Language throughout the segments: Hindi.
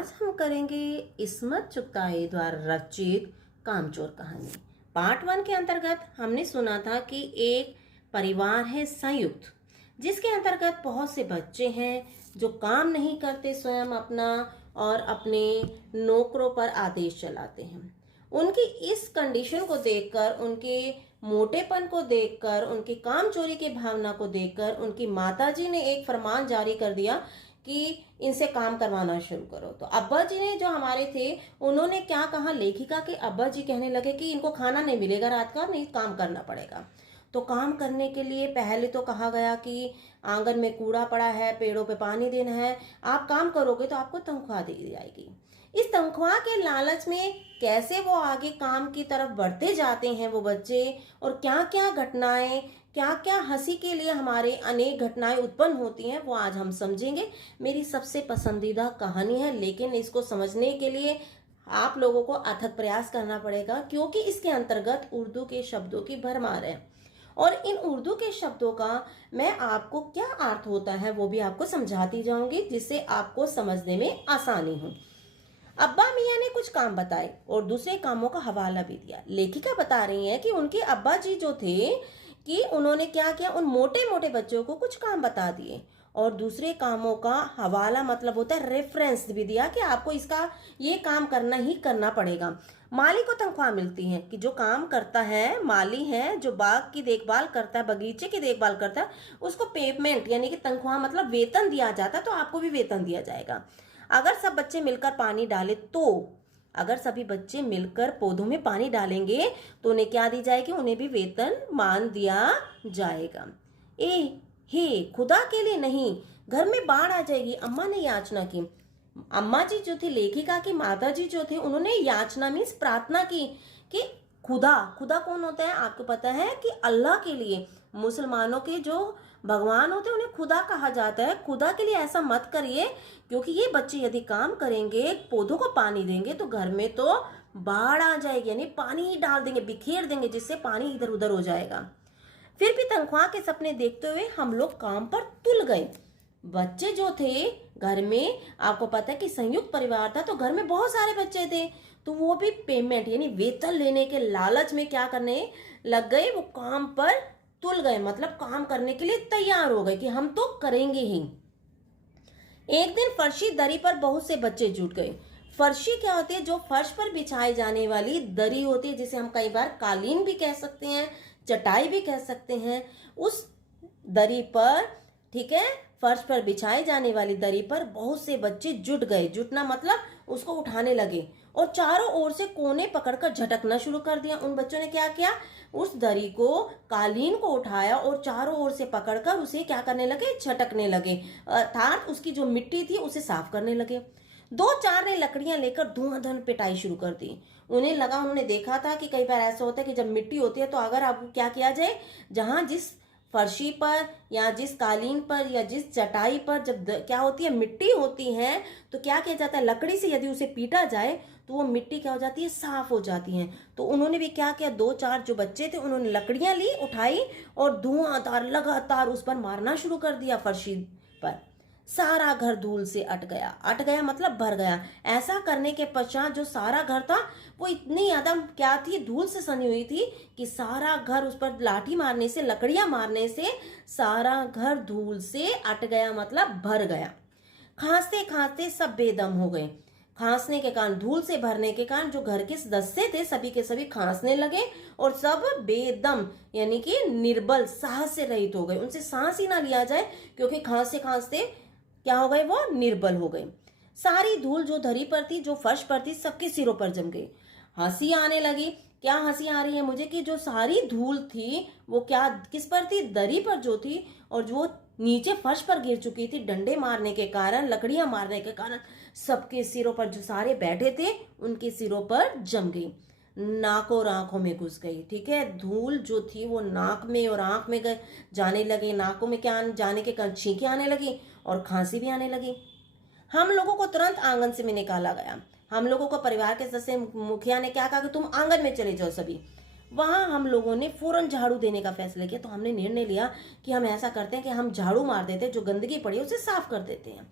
आज हम करेंगे इस्मत चुगताई द्वारा रचित कामचोर कहानी। पार्ट 1 के अंतर्गत हमने सुना था कि एक परिवार है संयुक्त, जिसके अंतर्गत बहुत से बच्चे हैं जो काम नहीं करते स्वयं अपना और अपने नौकरों पर आदेश चलाते हैं। उनकी इस कंडीशन को देखकर, उनके मोटेपन को देखकर, उनकी काम चोरी की भावना को देखकर उनकी माताजी ने एक फरमान जारी कर दिया कि इनसे काम करवाना शुरू करो। तो अब्बा जी ने जो हमारे थे उन्होंने क्या कहा, लेखिका के अब्बा जी कहने लगे कि इनको खाना नहीं मिलेगा रात का, नहीं काम करना पड़ेगा। तो काम करने के लिए पहले तो कहा गया कि आंगन में कूड़ा पड़ा है, पेड़ों पे पानी देना है, आप काम करोगे तो आपको तनख्वाह दी जाएगी। इस तनख्वाह के लालच में कैसे वो आगे काम की तरफ बढ़ते जाते हैं वो बच्चे, और क्या क्या घटनाएं, क्या क्या हंसी के लिए हमारे अनेक घटनाएं उत्पन्न होती हैं, वो आज हम समझेंगे। मेरी सबसे पसंदीदा कहानी है, लेकिन इसको समझने के लिए आप लोगों को अथक प्रयास करना पड़ेगा, क्योंकि इसके अंतर्गत उर्दू के शब्दों की भरमार है और इन उर्दू के शब्दों का मैं आपको क्या अर्थ होता है वो भी आपको समझाती जाऊंगी, जिससे आपको समझने में आसानी हो। अब्बा मियाँ ने कुछ काम बताए और दूसरे कामों का हवाला भी दिया। लेखिका बता रही है कि उनके अब्बा जी जो थे कि उन्होंने क्या किया, उन मोटे मोटे बच्चों को कुछ काम बता दिए और दूसरे कामों का हवाला मतलब होता है रेफरेंस भी दिया कि आपको इसका ये काम करना ही करना पड़ेगा। माली को तनख्वाह मिलती है कि जो काम करता है, माली है जो बाग की देखभाल करता है, बगीचे की देखभाल करता है, उसको पेमेंट यानी कि तनख्वाह मतलब वेतन दिया जाता है, तो आपको भी वेतन दिया जाएगा। अगर सब बच्चे मिलकर पानी डाले तो, अगर सभी बच्चे मिलकर पौधों में पानी डालेंगे तो उन्हें क्या दी जाएगी, उन्हें भी वेतन मान दिया जाएगा। हे खुदा के लिए नहीं, घर में बाढ़ आ जाएगी, अम्मा ने याचना की। अम्मा जी जो थी, लेखिका की माता जी जो थे, उन्होंने याचना मीन्स प्रार्थना की कि खुदा, खुदा कौन होता है आपको पता है कि अल्लाह के लिए, मुसलमानों के जो भगवान होते हैं उन्हें खुदा कहा जाता है। खुदा के लिए ऐसा मत करिए, क्योंकि ये बच्चे यदि काम करेंगे, पौधों को पानी देंगे तो घर में तो बाढ़ आ जाएगी, यानी पानी ही डाल देंगे, बिखेर देंगे, जिससे पानी इधर उधर हो जाएगा। फिर भी तनख्वाह के सपने देखते हुए हम लोग काम पर तुल गए। बच्चे जो थे घर में, आपको पता है कि संयुक्त परिवार था, तो घर में बहुत सारे बच्चे थे, तो वो भी पेमेंट यानी वेतन लेने के लालच में क्या करने लग गए, वो काम पर तुल गए, मतलब काम करने के लिए तैयार हो गए कि हम तो करेंगे ही। एक दिन फर्शी दरी पर बहुत से बच्चे जुट गए। फर्शी क्या होती है, जो फर्श पर बिछाई जाने वाली दरी होती है, जिसे हम कई बार कालीन भी कह सकते हैं, चटाई भी कह सकते हैं। उस दरी पर, ठीक है, फर्श पर बिछाई जाने वाली दरी पर बहुत से बच्चे जुट गए। जुटना मतलब उसको उठाने लगे और चारों ओर से कोने पकड़कर झटकना शुरू कर दिया। उन बच्चों ने क्या किया, उस दरी को, कालीन को उठाया और चारों ओर से पकड़कर उसे क्या करने लगे, झटकने लगे, अर्थात उसकी जो मिट्टी थी उसे साफ करने लगे। दो चार ने लकड़ियां लेकर धुआंधार पिटाई शुरू कर दी। उन्हें लगा, उन्होंने देखा था कि कई बार ऐसा होता है कि जब मिट्टी होती है तो अगर अब क्या किया जाए, जहां जिस फर्शी पर या जिस कालीन पर या जिस चटाई पर जब क्या होती है, मिट्टी होती है, तो क्या किया जाता है, लकड़ी से यदि उसे पीटा जाए तो वो मिट्टी क्या हो जाती है, साफ हो जाती है। तो उन्होंने भी क्या किया, दो चार जो बच्चे थे उन्होंने लकड़ियां ली, उठाई और धुआंधार लगातार उस पर मारना शुरू कर दिया फर्शी पर। सारा घर धूल से अट गया, अट गया मतलब भर गया। ऐसा करने के पश्चात जो सारा घर था वो इतनी ज्यादा क्या थी, धूल से सनी हुई थी कि सारा घर, उस पर लाठी मारने से, लकड़ियां मारने से सारा घर धूल से अट गया मतलब भर गया। खांसते खांसते सब बेदम हो गए। खांसने के कारण, धूल से भरने के कारण जो घर के सदस्य थे सभी के सभी खांसने लगे और सब बेदम यानी कि निर्बल, साहस से रहित हो गए। उनसे सांस ही ना लिया जाए, क्योंकि खांसते खांसते क्या हो गए, वो निर्बल हो गए। सारी धूल जो धरी पर थी, जो फर्श पर थी, सबके सिरों पर जम गई। हंसी आने लगी। क्या हंसी आ रही है मुझे कि जो सारी धूल थी वो क्या किस पर थी, दरी पर जो थी, और जो नीचे फर्श पर गिर चुकी थी डंडे मारने के कारण, लकड़ियां मारने के कारण, सबके सिरों पर, जो सारे बैठे थे उनके सिरों पर जम गई, नाक और आंखों में घुस गई। ठीक है, धूल जो थी वो नाक में और आंख में जाने लगे, नाकों में क्या जाने के कारण छींकें आने लगी और खांसी भी आने लगी। हम लोगों को तुरंत आंगन से में निकाला गया। हम लोगों को परिवार के सदस्य मुखिया ने क्या कहा कि तुम आंगन में चले जाओ सभी। वहां हम लोगों ने फौरन झाड़ू देने का फैसला किया। तो हमने निर्णय लिया कि हम ऐसा करते हैं कि हम झाड़ू मार देते हैं, जो गंदगी पड़ी है उसे साफ कर देते हैं।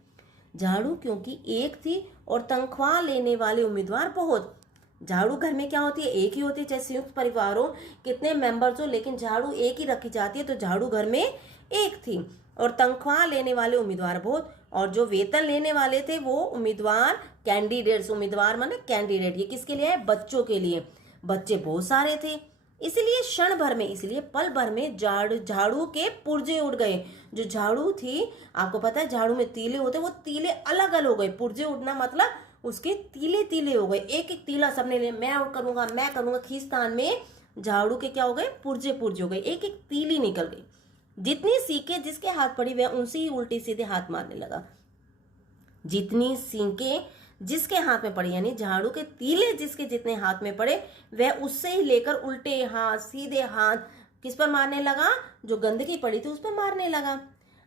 झाड़ू क्योंकि एक थी और तनख्वाह लेने वाले उम्मीदवार बहुत। झाड़ू घर में क्या होती है, एक ही होती है, चाहे संयुक्त परिवार हो, कितने मेंबर्स हो, लेकिन झाड़ू एक ही रखी जाती है। तो झाड़ू घर में एक थी और तनख्वाह लेने वाले उम्मीदवार बहुत, और जो वेतन लेने वाले थे वो उम्मीदवार कैंडिडेट्स, उम्मीदवार माने कैंडिडेट। ये किसके लिए है, बच्चों के लिए। बच्चे बहुत सारे थे, इसलिए क्षण भर में, इसलिए पल भर में झाड़ू के पुर्जे उड़ गए। जो झाड़ू थी, आपको पता है झाड़ू में तीले होते, वो तीले अलग अलग हो गए। पुर्जे उड़ना मतलब उसके तीले तीले हो गए, एक एक तीला सबने ले, मैं करूंगा मैं करूंगा, खींचतान में झाड़ू के क्या हो गए, पुर्जे पुर्जे हो गए, एक एक तीली निकल गई। जितनी सीखे जिसके हाथ पड़ी वह उनसे ही उल्टे सीधे हाथ मारने लगा। जितनी सीखे जिसके हाथ में पड़ी, यानी झाड़ू के तीले जिसके जितने हाथ में पड़े, वह उससे ही लेकर उल्टे हाथ सीधे हाथ किस पर मारने लगा, जो गंदगी पड़ी थी उस पर मारने लगा।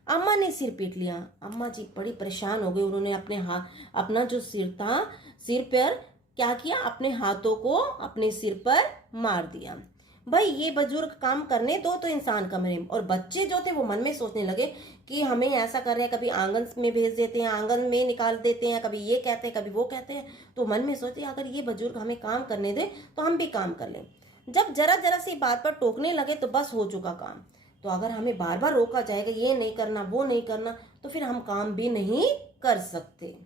अम्मा ने सिर पीट लिया। अम्मा जी बड़ी परेशान हो गई। उन्होंने अपने हाथ, अपना जो सिर था, सिर पर क्या किया, अपने हाथों को अपने सिर पर मार दिया। भाई ये बुजुर्ग काम करने दो तो इंसान कमरे में। और बच्चे जो थे वो मन में सोचने लगे कि हमें ऐसा कर रहे हैं, कभी आंगन में भेज देते हैं, आंगन में निकाल देते हैं, कभी ये कहते हैं कभी वो कहते हैं। तो मन में सोचते अगर ये बुजुर्ग हमें काम करने दे तो हम भी काम कर लें। जब जरा जरा सी बात पर टोकने लगे तो बस हो चुका काम। तो अगर हमें बार बार रोका जाएगा ये नहीं करना वो नहीं करना, तो फिर हम काम भी नहीं कर सकते।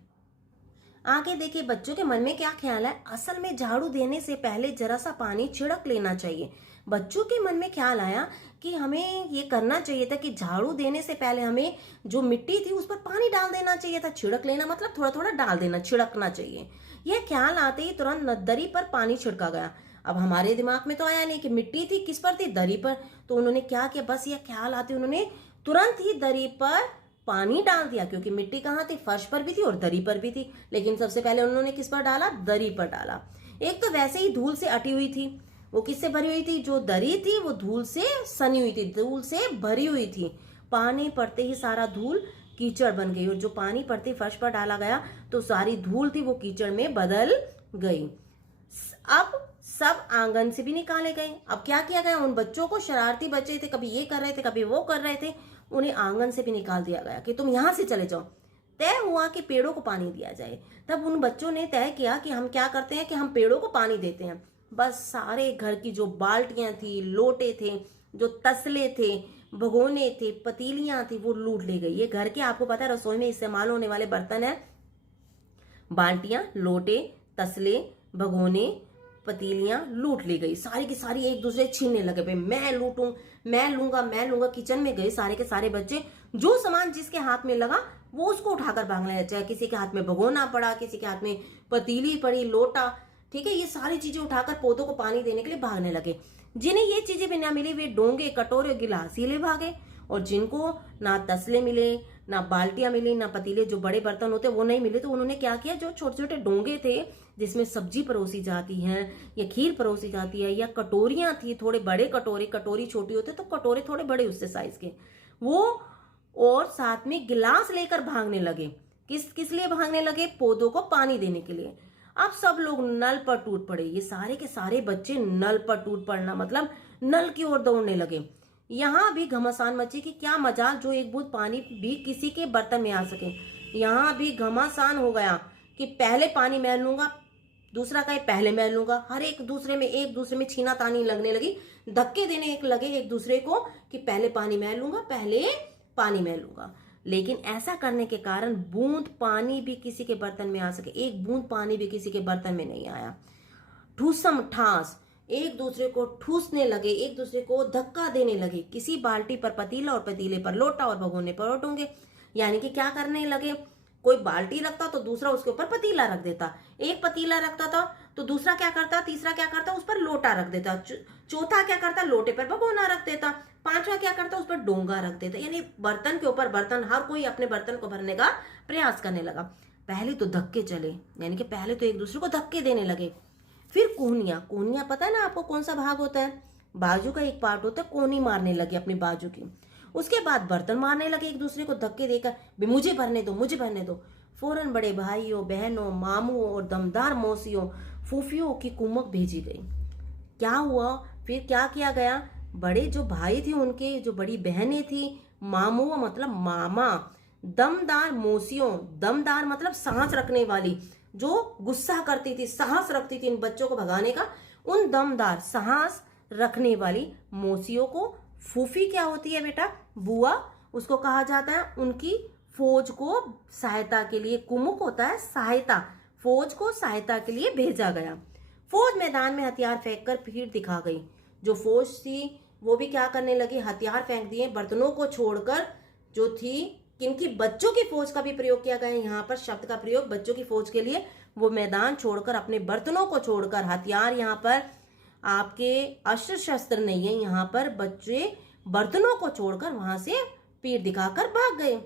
आगे देखिए बच्चों के मन में क्या ख्याल है। असल में झाड़ू देने से पहले जरा सा पानी छिड़क लेना चाहिए। बच्चों के मन में ख्याल आया कि हमें ये करना चाहिए था कि झाड़ू देने से पहले हमें जो मिट्टी थी उस पर पानी डाल देना चाहिए था। छिड़क लेना मतलब थोड़ा थोड़ा डाल देना, छिड़कना चाहिए। यह ख्याल आते ही तुरंत दरी पर पानी छिड़का गया। अब हमारे दिमाग में तो आया नहीं कि मिट्टी थी किस पर थी, दरी पर। तो उन्होंने क्या किया, बस यह ख्याल आते उन्होंने तुरंत ही दरी पर पानी डाल दिया, क्योंकि मिट्टी कहाँ थी, फर्श पर भी थी और दरी पर भी थी। लेकिन सबसे पहले उन्होंने किस पर डाला, दरी पर डाला। एक तो वैसे ही धूल से अटी हुई थी, वो किससे भरी हुई थी, जो दरी थी वो धूल से सनी हुई थी, धूल से भरी हुई थी। पानी पड़ते ही सारा धूल कीचड़ बन गई, और जो पानी पड़ते फर्श पर डाला गया तो सारी धूल थी वो कीचड़ में बदल गई। अब सब आंगन से भी निकाले गए। अब क्या किया गया, उन बच्चों को, शरारती बच्चे थे, कभी ये कर रहे थे कभी वो कर रहे थे, उन्हें आंगन से भी निकाल दिया गया कि तुम यहां से चले जाओ। तय हुआ कि पेड़ों को पानी दिया जाए। तब उन बच्चों ने तय किया कि हम क्या करते हैं कि हम पेड़ों को पानी देते हैं। बस सारे घर की जो बाल्टियां थी, लोटे थे, जो तसले थे, भगोने थे, पतीलियां थी, वो लूट ले गई। ये घर के, आपको पता है, रसोई में इस्तेमाल होने वाले बर्तन है। बाल्टियां, लोटे, तसले, भगोने, पतीलियां लूट ली गई। सारी की सारी एक दूसरे छीनने लगे। भाई मैं लूटूं, मैं लूंगा, मैं लूंगा। किचन में गए सारे के सारे बच्चे, जो सामान जिसके हाथ में लगा वो उसको उठाकर भागने लगे। चाहे किसी के हाथ में भगोना पड़ा, किसी के हाथ में पतीली पड़ी, लोटा, ठीक है, ये सारी चीजें उठाकर पौधों को पानी देने के लिए भागने लगे। जिन्हें ये चीजें भी ना मिली वे डोंगे, कटोरे, गिलास ही ले भागे। और जिनको ना तसले मिले, ना बाल्टियां मिली, ना पतीले, जो बड़े बर्तन होते वो नहीं मिले, तो उन्होंने क्या किया, जो छोटे छोटे डोंगे थे जिसमें सब्जी परोसी जाती है या खीर परोसी जाती है, या कटोरियां थी, थोड़े बड़े कटोरे, कटोरी छोटी होते तो कटोरे थोड़े बड़े उससे साइज के, वो, और साथ में गिलास लेकर भागने लगे। किस किस लिए भागने लगे, पौधों को पानी देने के लिए। अब सब लोग नल पर टूट पड़े। ये सारे के सारे बच्चे नल पर टूट पड़ना मतलब नल की ओर दौड़ने लगे। यहाँ भी घमासान मची कि क्या मजाल जो एक बूंद पानी भी किसी के बर्तन में आ सके। यहाँ भी घमासान हो गया कि पहले पानी मैं लूंगा, दूसरा कहे पहले मैं लूंगा। हर एक दूसरे में छीना तानी लगने लगी, धक्के देने लगे एक दूसरे को कि पहले पानी मैं लूंगा, पहले पानी मैं लूंगा। लेकिन ऐसा करने के कारण बूंद पानी भी किसी के बर्तन में आ सके, एक बूंद पानी भी किसी के बर्तन में नहीं आया। ठूसम ठास एक दूसरे को ठूसने लगे, एक दूसरे को धक्का देने लगे। किसी बाल्टी पर पतीला और पतीले पर लोटा और भगोने पर डोंगे। यानी कि क्या करने लगे, कोई बाल्टी रखता तो दूसरा उसके ऊपर पतीला रख देता, एक पतीला रखता था तो दूसरा क्या करता, तीसरा क्या करता, उस पर लोटा रख देता, चौथा क्या करता, लोटे पर भगोना रख देता, पांचवा क्या करता, उस पर डोंगा रख देता। यानी बर्तन के ऊपर बर्तन, हर कोई अपने बर्तन को भरने का प्रयास करने लगा। पहले तो धक्के चले, यानी कि पहले तो एक दूसरे को धक्के देने लगे। फिर कोहनियां, कोहनियां पता है ना आपको कौन सा भाग होता है, बाजू का एक पार्ट होता है, कोहनी मारने लगे अपनी बाजू की। उसके बाद बर्तन मारने लगे एक दूसरे को धक्के देकर, मुझे भरने दो, मुझे भरने दो। फौरन बड़े भाइयों, बहनों, मामुओं और दमदार मौसियों, फूफियों की कुमक भेजी गई। क्या हुआ, फिर क्या किया गया, बड़े जो भाई थे उनके, जो बड़ी बहनें थी, मामुआ मतलब मामा, दमदार मोसियों, दमदार मतलब सांस रखने वाली, जो गुस्सा करती थी, साहस रखती थी इन बच्चों को भगाने का, उन दमदार साहस रखने वाली मोसियों को, फूफी क्या होती है बेटा, बुआ, उसको कहा जाता है। उनकी फौज को सहायता के लिए, कुमुक होता है सहायता, फौज को सहायता के लिए भेजा गया। फौज मैदान में हथियार फेंककर भीड़ दिखा गई। जो फौज थी वो भी क्या करने लगी, हथियार फेंक दिए, बर्तनों को छोड़कर, जो थी किनकी, बच्चों की फौज का भी प्रयोग किया गया है यहाँ पर, शब्द का प्रयोग बच्चों की फौज के लिए। वो मैदान छोड़कर, अपने बर्तनों को छोड़कर, हथियार यहाँ पर आपके अस्त्र शस्त्र नहीं है, यहाँ पर बच्चे बर्तनों को छोड़कर वहां से पीठ दिखाकर भाग गए।